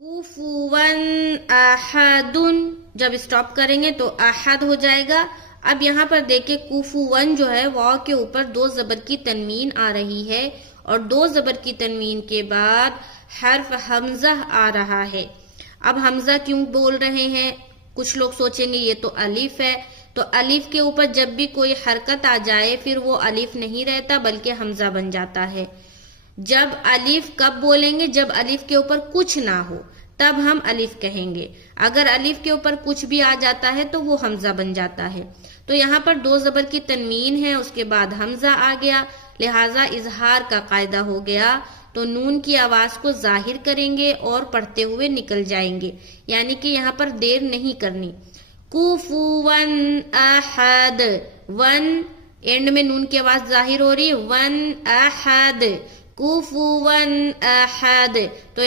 कुफुवन अहदुन, जब स्टॉप करेंगे तो अहद हो जाएगा। अब यहाँ पर देखिए कुफुवन जो है वाव के ऊपर दो जबर की तनवीन आ रही है और दो जबर की तनवीन के बाद हर्फ हमजा आ रहा है। अब हमजा क्यों बोल रहे हैं? कुछ लोग सोचेंगे ये तो अलिफ है, तो अलिफ के ऊपर जब भी कोई हरकत आ जाए फिर वो अलिफ नहीं रहता बल्कि हमजा बन जाता है। जब अलिफ कब बोलेंगे? जब अलिफ के ऊपर कुछ ना हो तब हम अलिफ कहेंगे। अगर अलिफ के ऊपर कुछ भी आ जाता है तो वो हमजा बन जाता है। तो यहाँ पर दो जबर की तनवीन है, उसके बाद हमजा आ गया, लिहाजा इजहार का कायदा हो गया। तो नून की आवाज को जाहिर करेंगे और पढ़ते हुए निकल जाएंगे, यानी कि यहाँ पर देर नहीं करनी। कुफुवन अहद, वन एंड में नून की आवाज जाहिर हो रही है, वन अहद, कुफुवन अहद। तो